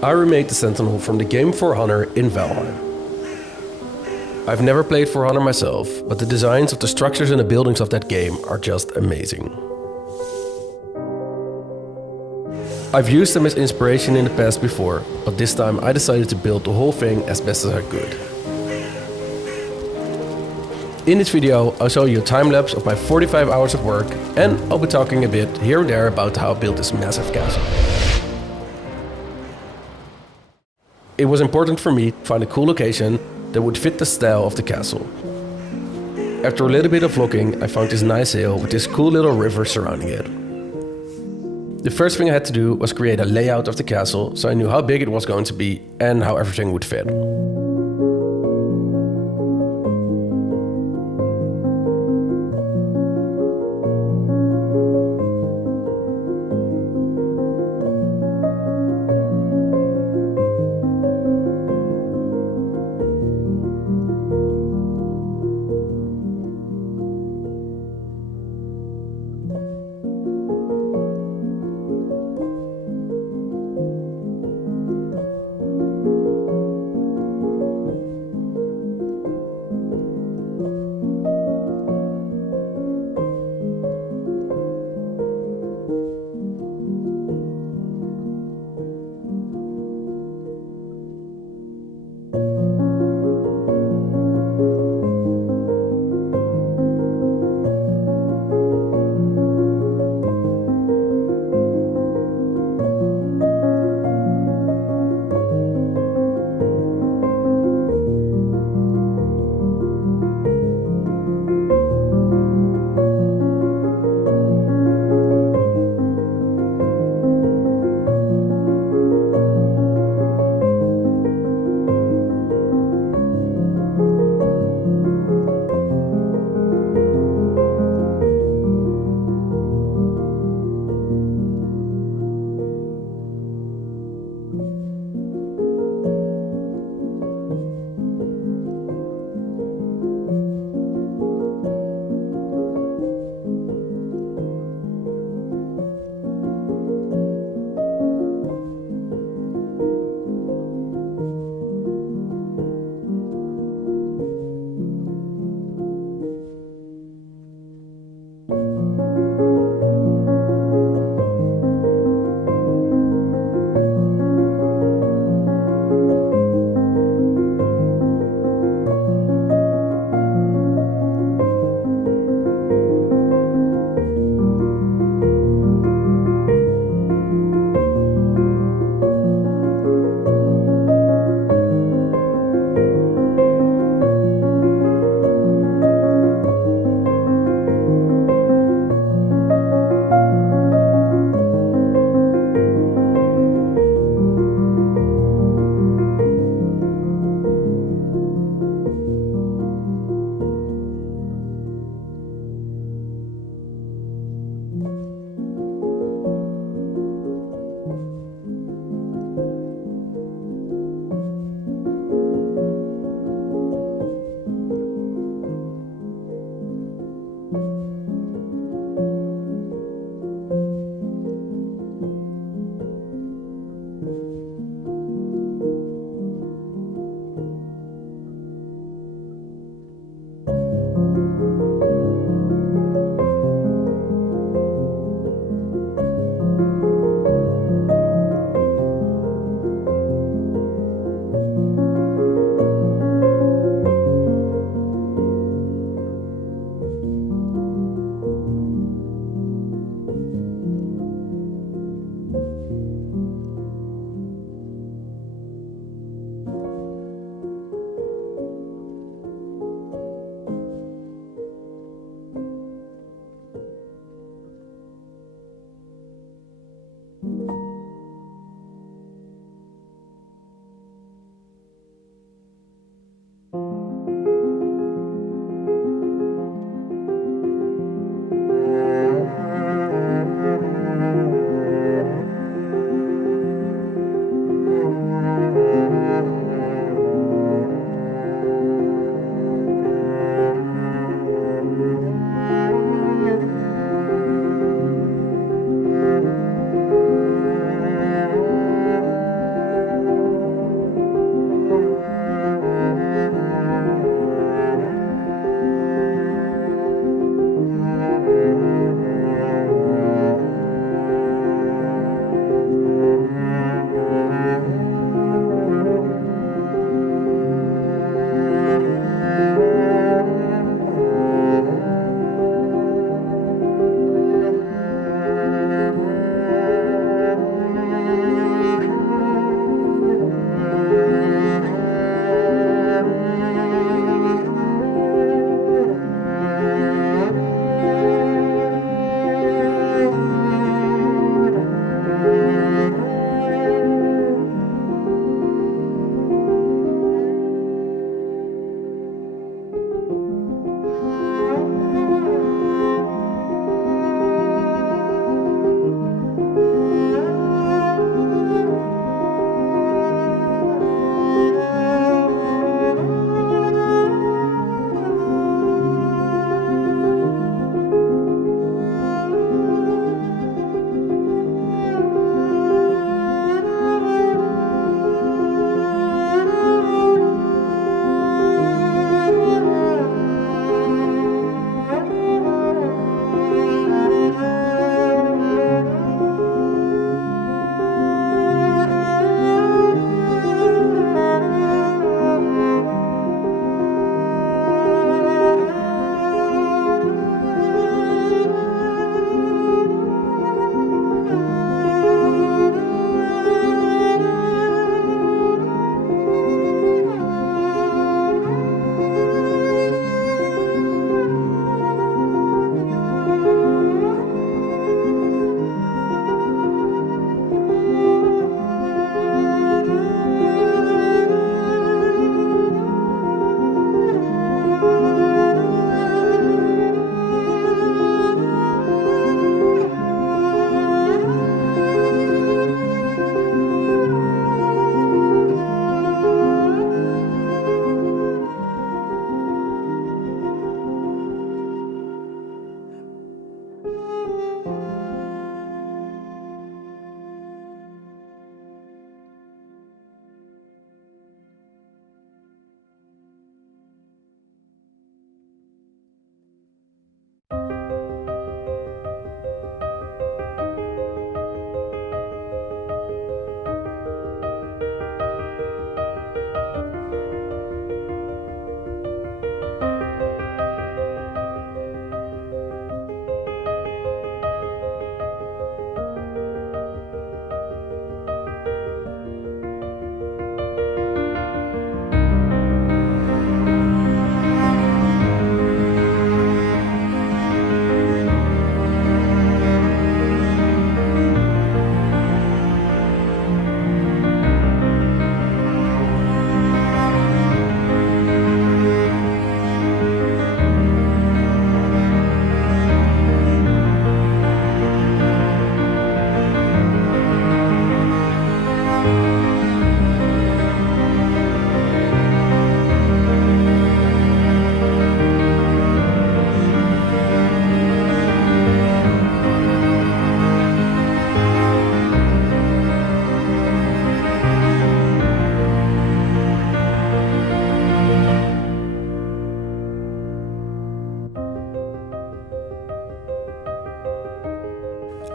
I remade the Sentinel from the game For Honor in Valheim. I've never played For Honor myself, but the designs of the structures and the buildings of that game are just amazing. I've used them as inspiration in the past before, but this time I decided to build the whole thing as best as I could. In this video, I'll show you a time lapse of my 45 hours of work, and I'll be talking a bit here and there about how I built this massive castle. It was important for me to find a cool location that would fit the style of the castle. After a little bit of looking, I found this nice hill with this cool little river surrounding it. The first thing I had to do was create a layout of the castle so I knew how big it was going to be and how everything would fit.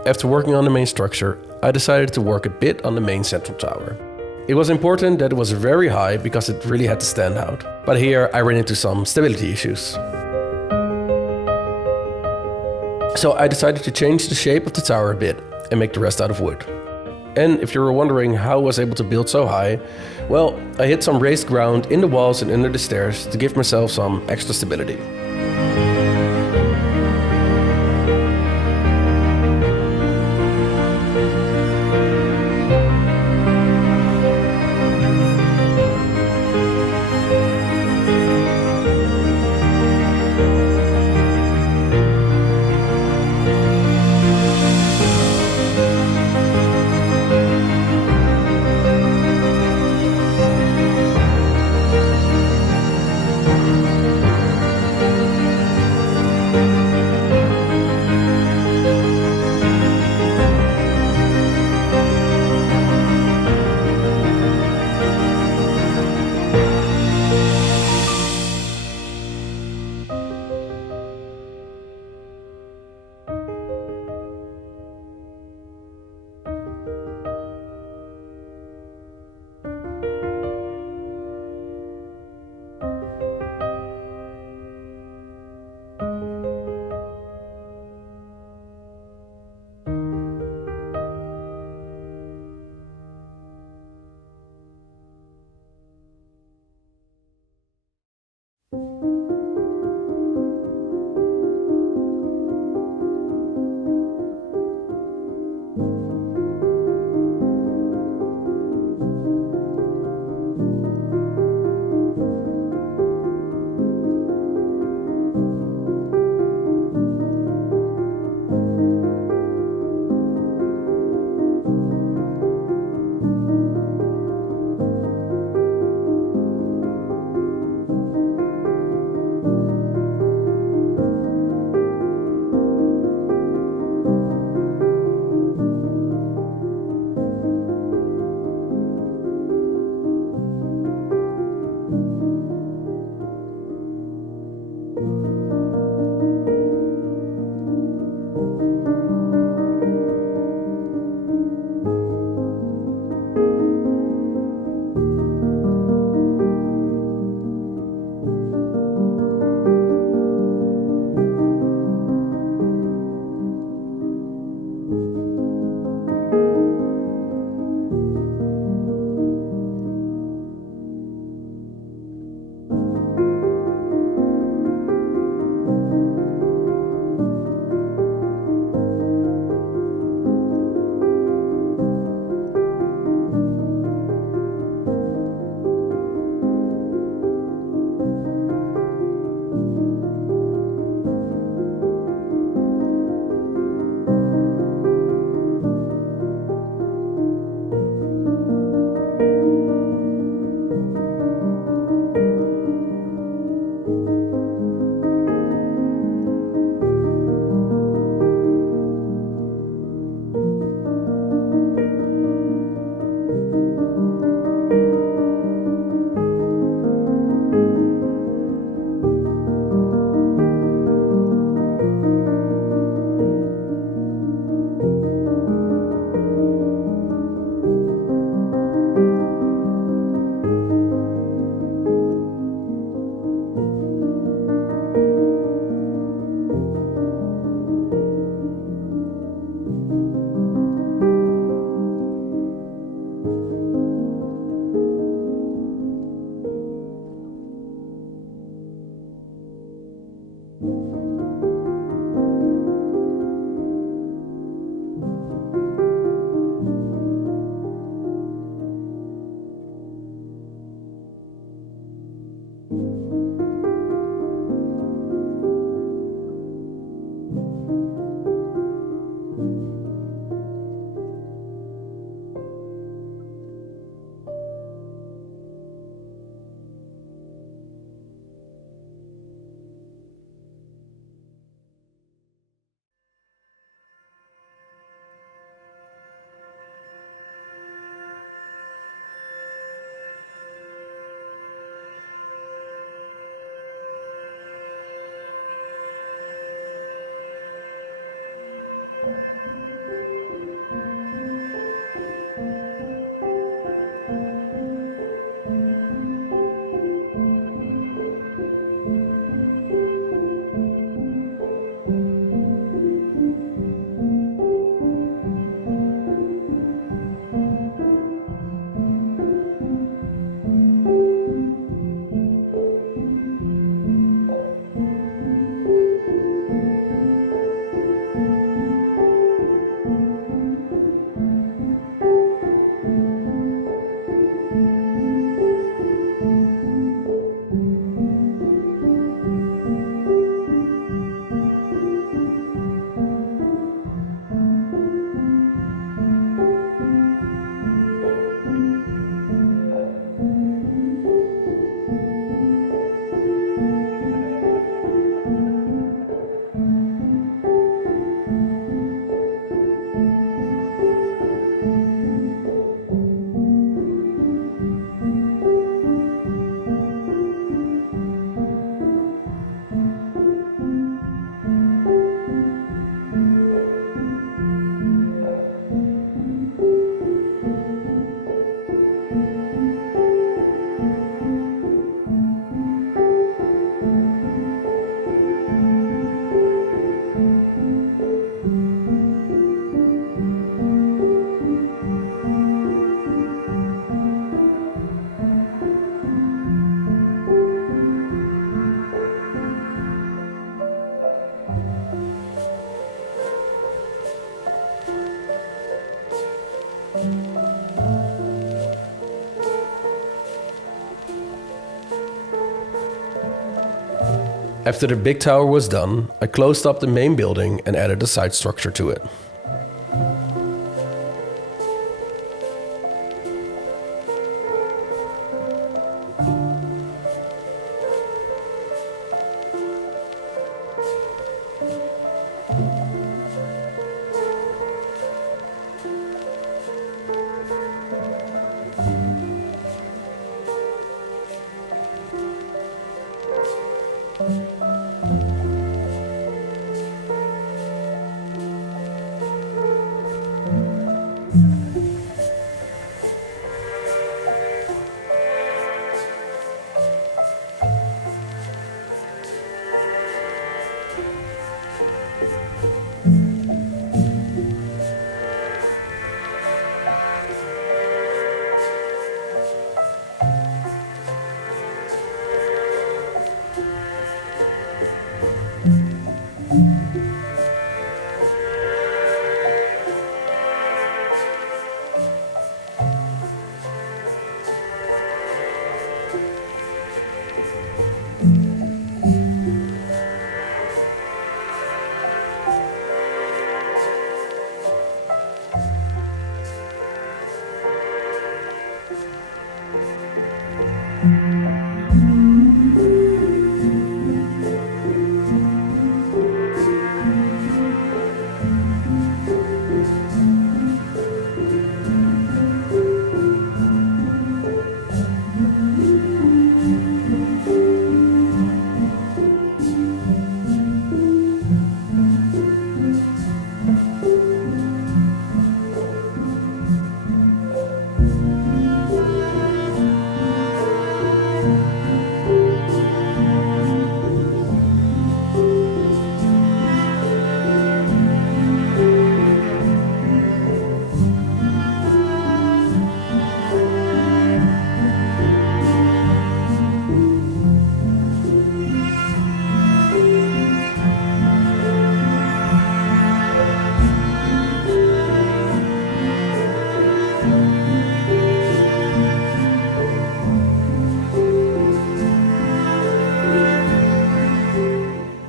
After working on the main structure, I decided to work a bit on the main central tower. It was important that it was very high because it really had to stand out. But here I ran into some stability issues. So I decided to change the shape of the tower a bit and make the rest out of wood. And if you were wondering how I was able to build so high, well, I hit some raised ground in the walls and under the stairs to give myself some extra stability. After the big tower was done, I closed up the main building and added a side structure to it.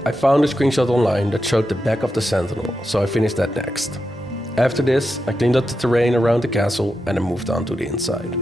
I found a screenshot online that showed the back of the Sentinel, so I finished that next. After this, I cleaned up the terrain around the castle and I moved on to the inside.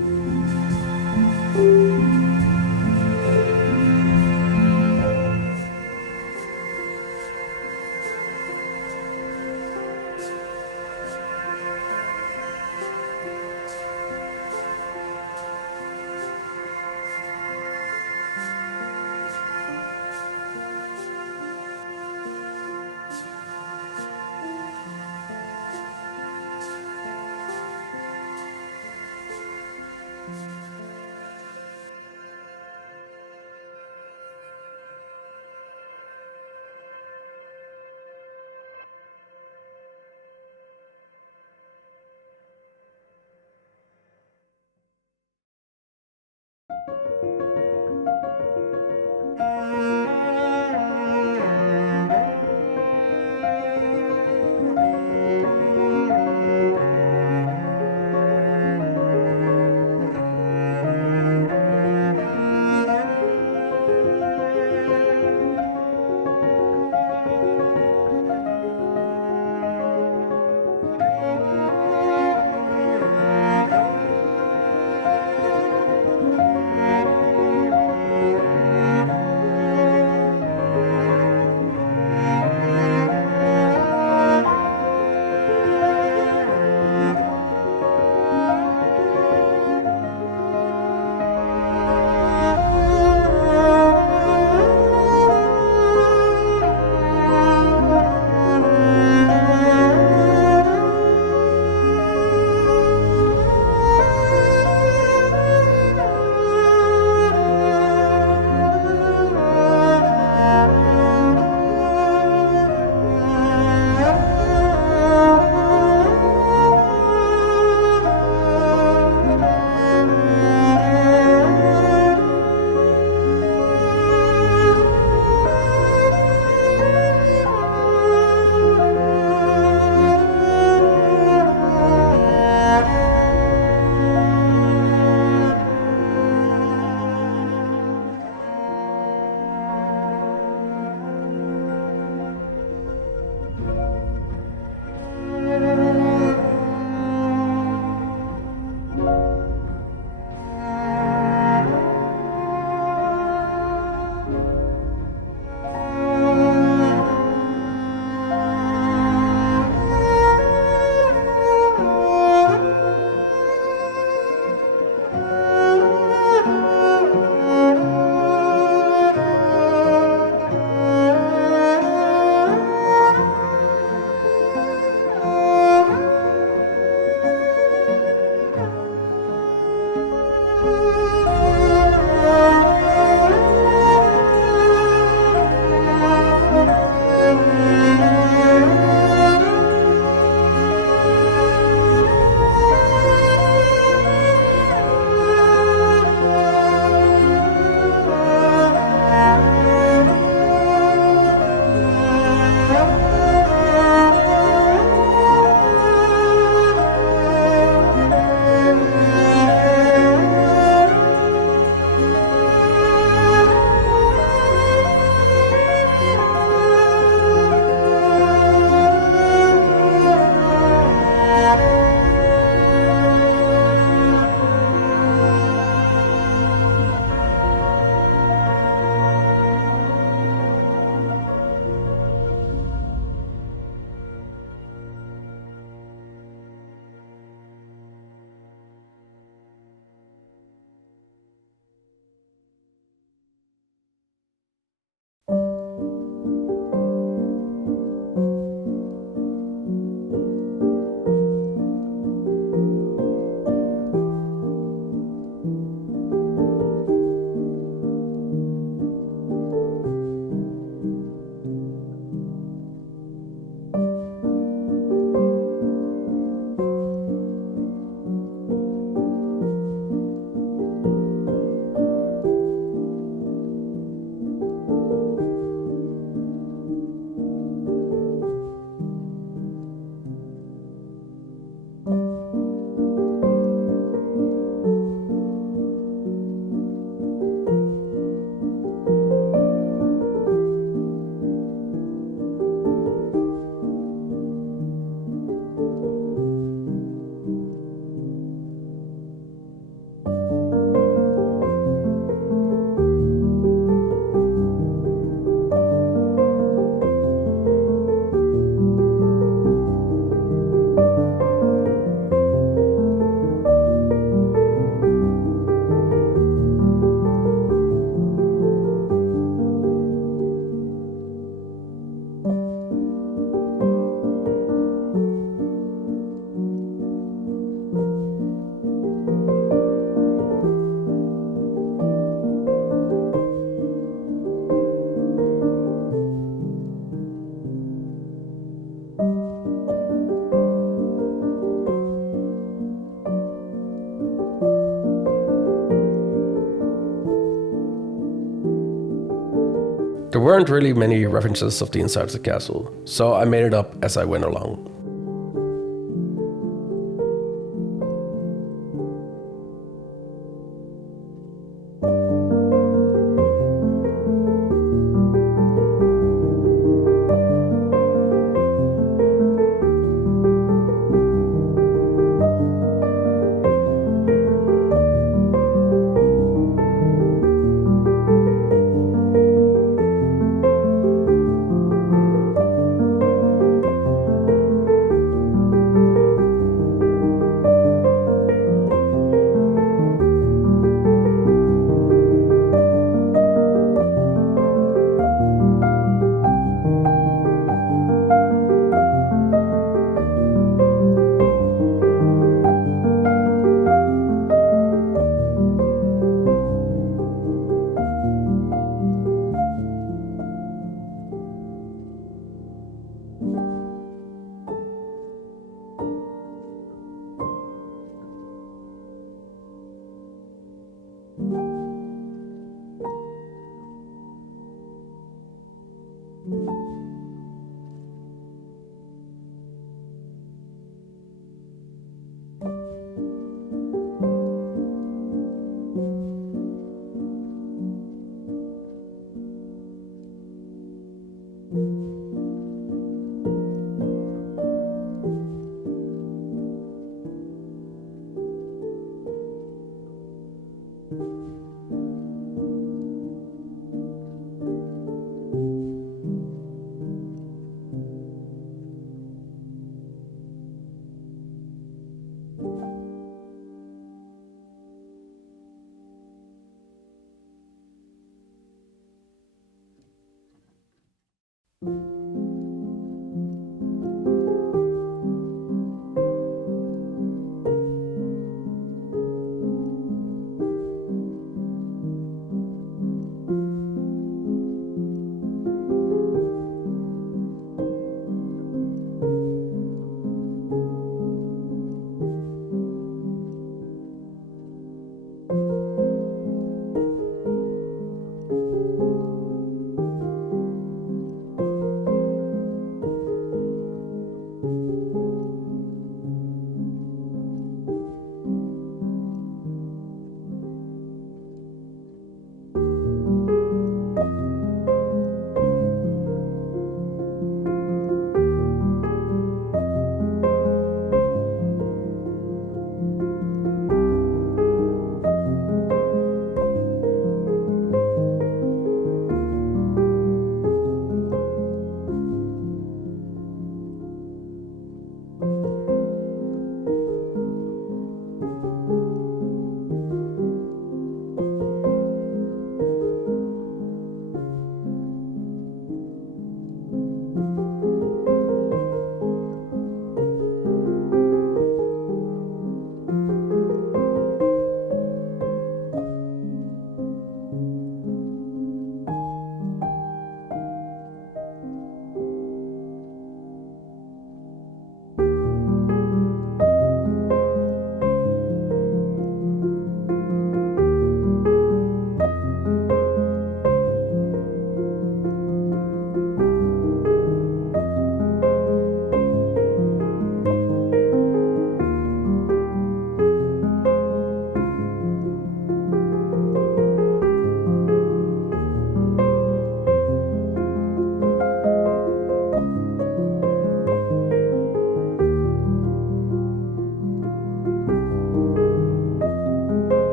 There weren't really many references of the inside of the castle, so I made it up as I went along.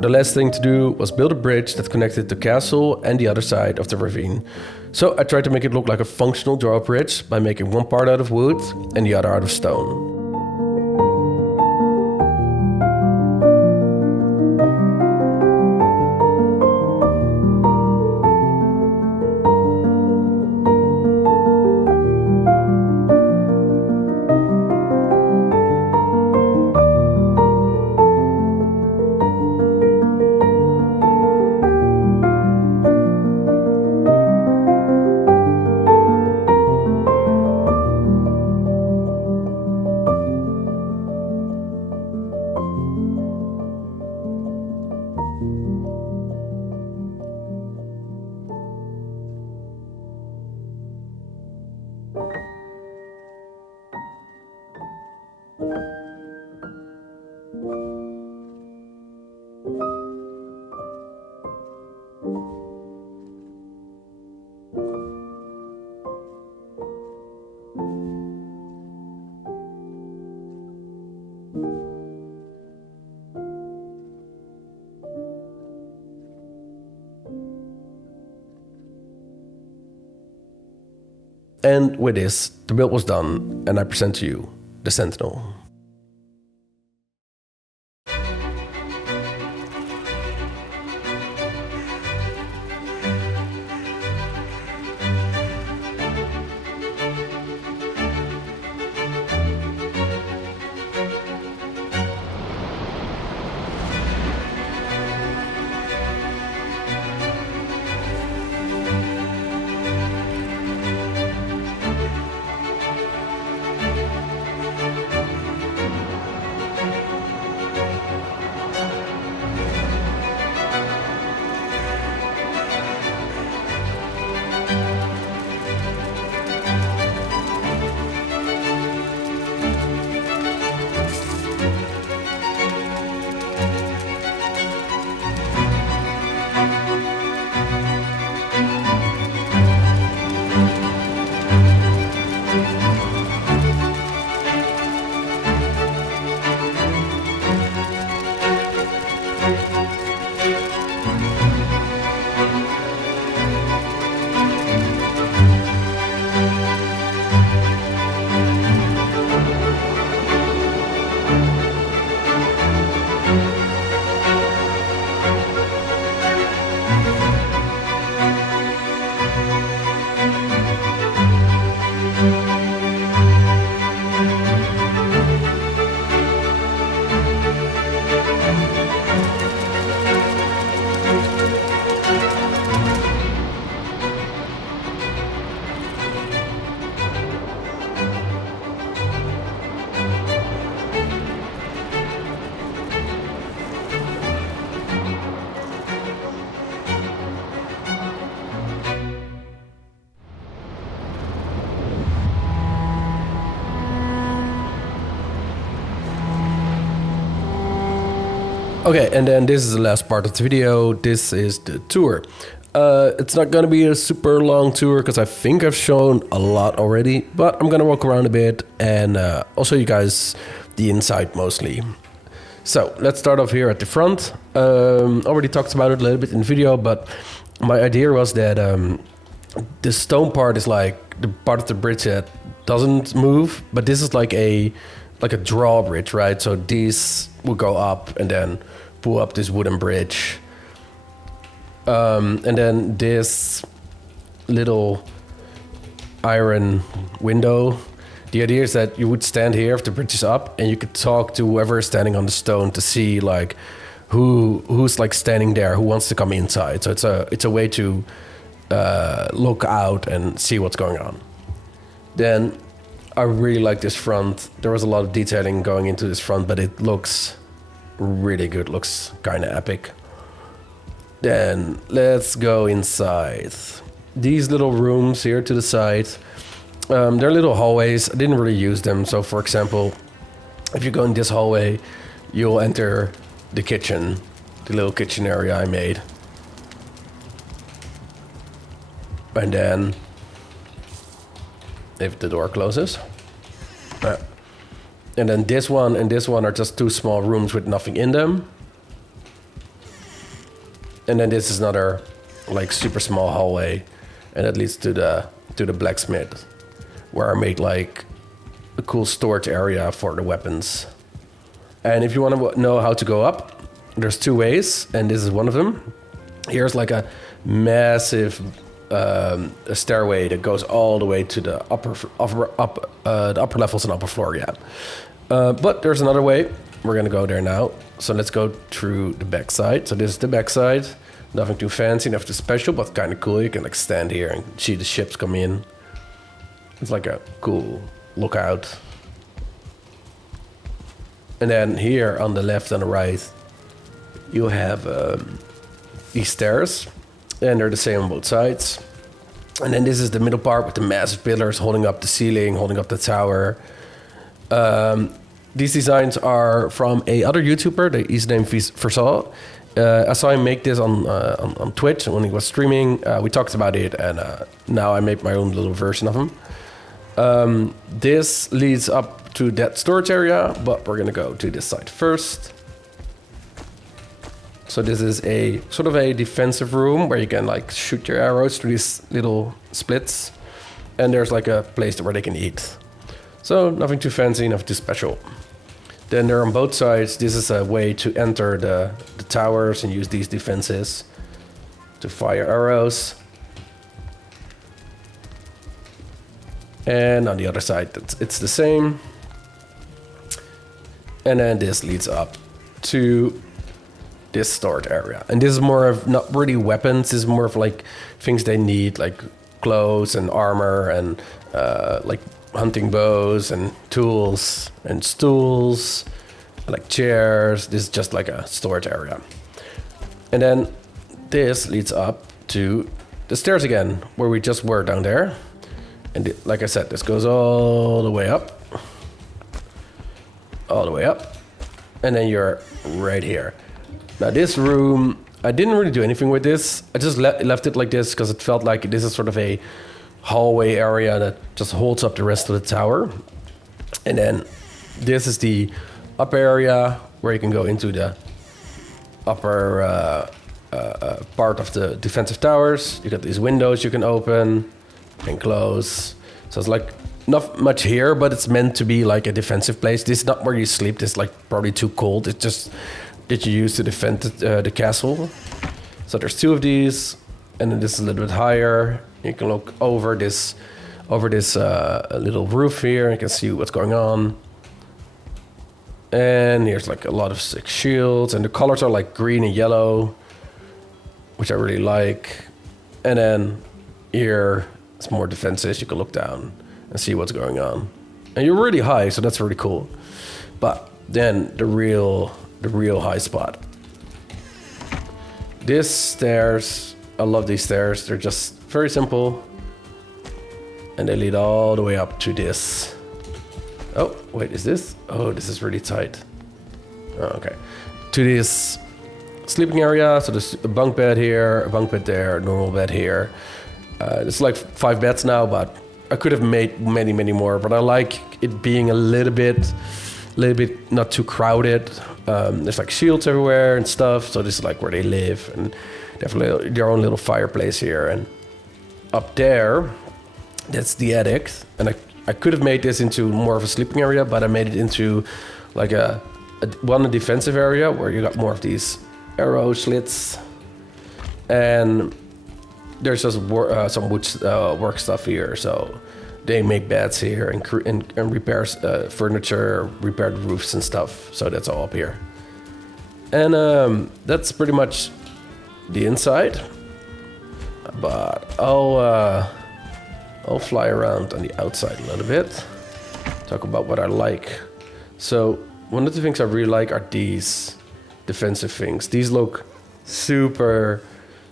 the last thing to do was build a bridge that connected the castle and the other side of the ravine. So I tried to make it look like a functional drawbridge by making one part out of wood and the other out of stone. And with this, the build was done, and I present to you the Sentinel. Okay, and then this is the last part of the video. This is the tour. It's not gonna be a super long tour because I think I've shown a lot already, but I'm gonna walk around a bit and I'll show you guys the inside mostly. So let's start off here at the front. Already talked about it a little bit in the video, but my idea was that the stone part is like the part of the bridge that doesn't move, but this is like a drawbridge, right? So these will go up and then pull up this wooden bridge. And then this little iron window, the idea is that you would stand here if the bridge is up and you could talk to whoever is standing on the stone to see like who's like standing there, who wants to come inside. So it's a way to look out and see what's going on. Then I really like this front. There was a lot of detailing going into this front, but it looks really good, looks kind of epic. Then let's go inside. These little rooms here to the side, they're little hallways. I didn't really use them. So for example, if you go in this hallway, you'll enter the kitchen, the little kitchen area I made. And then if the door closes. And then this one and this one are just two small rooms with nothing in them. And then this is another like super small hallway, and that leads to the blacksmith, where I made like a cool storage area for the weapons. And if you want to know how to go up, there's 2 ways, and this is one of them. Here's like a massive a stairway that goes all the way to the upper levels and upper floor. Yeah, but there's another way. We're gonna go there now. So let's go through the back side. So this is the back side. Nothing too fancy, nothing too special, but kind of cool. You can like stand here and see the ships come in. It's like a cool lookout. And then here on the left and the right, you have these stairs, and they're the same on both sides. And then this is the middle part with the massive pillars holding up the ceiling, holding up the tower. These designs are from a other YouTuber, his name is Versal. I saw him make this on Twitch when he was streaming. We talked about it, and now I made my own little version of him. This leads up to that storage area, but we're gonna go to this side first. So this is a sort of a defensive room where you can like shoot your arrows through these little splits, and there's like a place where they can eat. So nothing too fancy, nothing too special. Then there on both sides, this is a way to enter the towers and use these defenses to fire arrows. And on the other side, it's the same. And then this leads up to this storage area. And this is more of not really weapons, this is more of like things they need, like clothes and armor and like hunting bows and tools and stools, like chairs. This is just like a storage area. And then this leads up to the stairs again, where we just were down there. And like I said, this goes all the way up. All the way up. And then you're right here. Now this room, I didn't really do anything with this. I just left it like this because it felt like this is sort of a hallway area that just holds up the rest of the tower. And then this is the upper area where you can go into the upper part of the defensive towers. You got these windows you can open and close. So it's like not much here, but it's meant to be like a defensive place. This is not where you sleep. This is like probably too cold. It's just that you use to defend the castle. So there's 2 of these, and then this is a little bit higher. You can look over this little roof here. You can see what's going on. And here's like a lot of 6 shields, and the colors are like green and yellow, which I really like. And then here it's more defenses. You can look down and see what's going on. And you're really high, so that's really cool. But then the real high spot. These stairs, I love these stairs. They're just very simple. And they lead all the way up to this. Oh, wait, is this? Oh, this is really tight. Oh, okay. To this sleeping area. So there's a bunk bed here, a bunk bed there, a normal bed here. It's like 5 beds now, but I could have made many more. But I like it being a little bit not too crowded. There's like shields everywhere and stuff. So this is like where they live, and definitely their own little fireplace here. And up there, that's the attic. And I could have made this into more of a sleeping area, but I made it into like a defensive area where you got more of these arrow slits. And there's just some wood work stuff here. So they make beds here and repairs furniture, repair the roofs and stuff. So that's all up here. And that's pretty much the inside. But I'll fly around on the outside a little bit. Talk about what I like. So one of the things I really like are these defensive things. These look super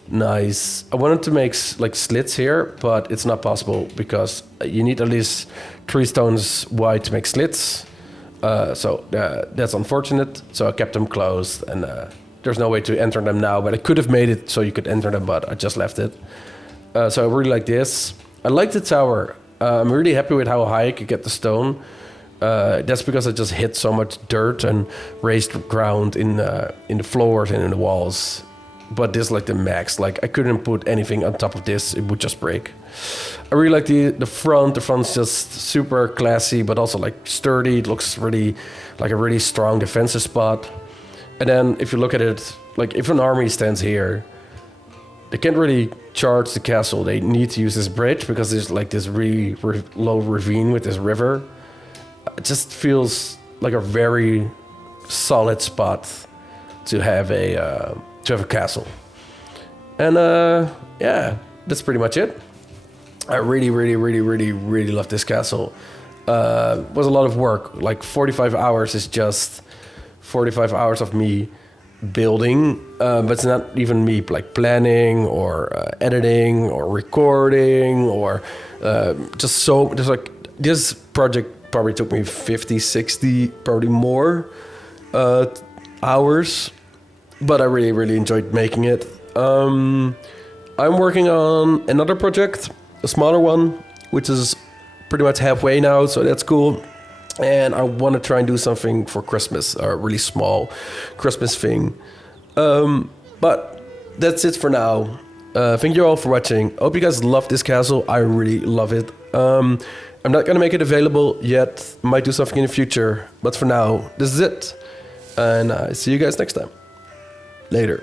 nice. I wanted to make like slits here, but it's not possible because you need at least 3 stones wide to make slits. So that's unfortunate. So I kept them closed, and there's no way to enter them now, but I could have made it so you could enter them, but I just left it. So I really like this. I like the tower. I'm really happy with how high I could get the stone. That's because I just hit so much dirt and raised ground in the floors and in the walls. but this is like the max. Like I couldn't put anything on top of this, it would just break. I really like the front. The front's just super classy, but also like sturdy. It looks really like a really strong defensive spot. And then if you look at it, like if an army stands here, they can't really charge the castle. They need to use this bridge because there's like this really low ravine with this river. It just feels like a very solid spot to have a castle. And yeah, that's pretty much it. I really love this castle. It was a lot of work. Like 45 hours is just 45 hours of me building, but it's not even me like planning or editing or recording or just like this project probably took me 50, 60, probably more hours, but I really enjoyed making it. I'm working on another project, a smaller one, which is pretty much halfway now, so that's cool. And I want to try and do something for Christmas, a really small Christmas thing. But that's it for now. Thank you all for watching. I hope you guys love this castle. I really love it. I'm not going to make it available yet. Might do something in the future. But for now, this is it. And see you guys next time. Later.